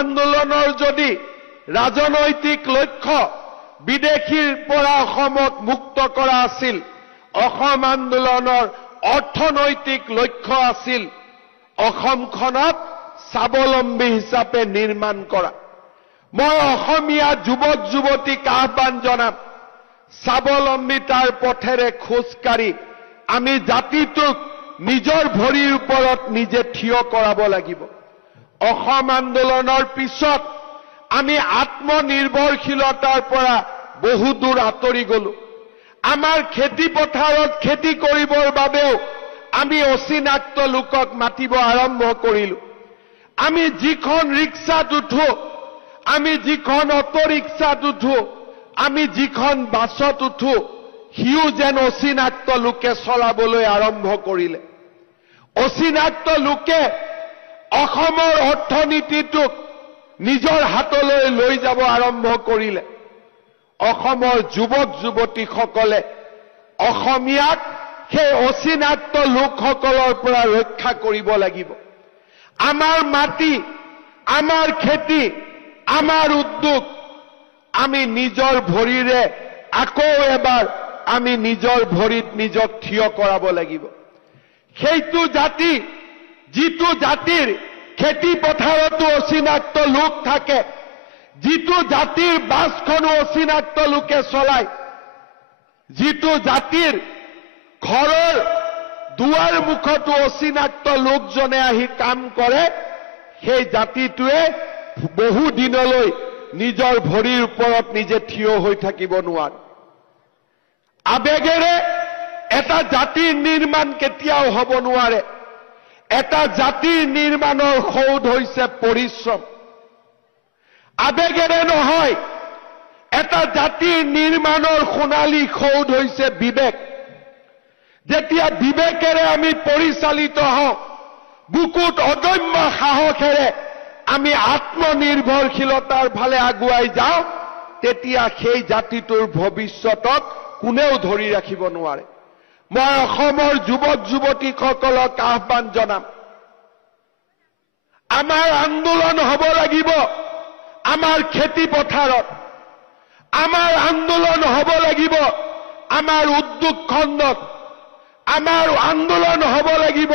আন্দোলনৰ যদি ৰাজনৈতিক লক্ষ্য বিদেশীৰ পৰা অসমক মুক্ত কৰা আছিল, অসম আন্দোলনৰ অৰ্থনৈতিক লক্ষ্য আছিল অসমখনক স্বাৱলম্বী হিচাপে নিৰ্মাণ কৰা। মই অসমীয়া যুৱক যুৱতীক আহ্বান জনাম, স্বাৱলম্বিতাৰ পথেৰে খোজকাঢ়ি আমি জাতিটোক নিজৰ ভৰিৰ ওপৰত নিজে থিয় কৰাব লাগিব। অসম আন্দোলনৰ পিছত আমি আত্মনিৰ্ভৰশীলতাৰ পৰা বহু দূৰ আঁতৰি গলো। আমাৰ খেতি পথাৰত খেতি কৰিবৰ বাবেও আমি অচিনাক্ত লোকক মাতিব আৰম্ভ কৰিলো। আমি যিখন ৰিক্সাত উঠো, আমি যিখন অটো ৰিক্সাত উঠো, আমি যিখন বাছত উঠো, সিও যেন অচিনাক্ত লোকে চলাবলৈ আৰম্ভ কৰিলে। অচিনাক্ত লোকে অসমৰ অৰ্থনীতিটোক নিজৰ হাতলৈ লৈ যাব আৰম্ভ কৰিলে। অসমৰ যুৱক যুৱতীসকলে অসমীয়াক সেই অচিনাক্ত লোকসকলৰ পৰা ৰক্ষা কৰিব লাগিব। আমাৰ মাটি, আমাৰ খেতি, আমাৰ উদ্যোগ আমি নিজৰ ভৰিৰে আকৌ এবাৰ আমি নিজৰ ভৰিত নিজক থিয় কৰাব লাগিব। সেইটো জাতি, যিটো জাতিৰ খেতি পথাৰতো অচিনাক্ত লোক থাকে, যিটো জাতিৰ বাছখনো অচিনাক্ত লোকে চলায়, যিটো জাতিৰ ঘৰৰ দুৱাৰ মুখতো অচিনাক্ত লোকজনে আহি কাম কৰে, সেই জাতিটোৱে বহু দিনলৈ নিজৰ ভৰিৰ ওপৰত নিজে থিয় হৈ থাকিব নোৱাৰে। আবেগেৰে এটা জাতিৰ নিৰ্মাণ কেতিয়াও হ'ব নোৱাৰে। এটা জাতিৰ নিৰ্মাণৰ সৌধ হৈছে পৰিশ্ৰম। আবেগেৰে নহয়, এটা জাতিৰ নিৰ্মাণৰ সোণালী সৌধ হৈছে বিবেক। যেতিয়া বিবেকেৰে আমি পৰিচালিত হওঁ, বুকুত অদম্য সাহসেৰে আমি আত্মনিৰ্ভৰশীলতাৰ ফালে আগুৱাই যাওঁ, তেতিয়া সেই জাতিটোৰ ভৱিষ্যতক কোনেও ধৰি ৰাখিব নোৱাৰে। মই অসমৰ যুৱক যুৱতীসকলক আহ্বান জনাম, আমাৰ আন্দোলন হ'ব লাগিব আমাৰ খেতি পথাৰত, আমাৰ আন্দোলন হ'ব লাগিব আমাৰ উদ্যোগ খণ্ডত, আমাৰ আন্দোলন হ'ব লাগিব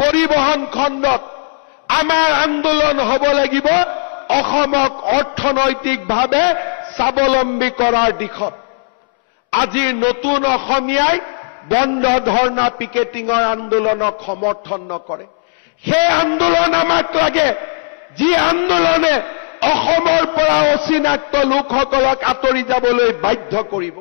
পৰিবহন খণ্ডত, আমাৰ আন্দোলন হ'ব লাগিব অসমক অৰ্থনৈতিকভাৱে স্বাৱলম্বী কৰাৰ দিশত। আজিৰ নতুন অসমীয়াই বন্ধ ধৰ্ণা পিকেটিঙৰ আন্দোলনক সমৰ্থন নকৰে। সেই আন্দোলন আমাক লাগে, যি আন্দোলনে অসমৰ পৰা অচিনাক্ত লোকসকলক আঁতৰি যাবলৈ বাধ্য কৰিব।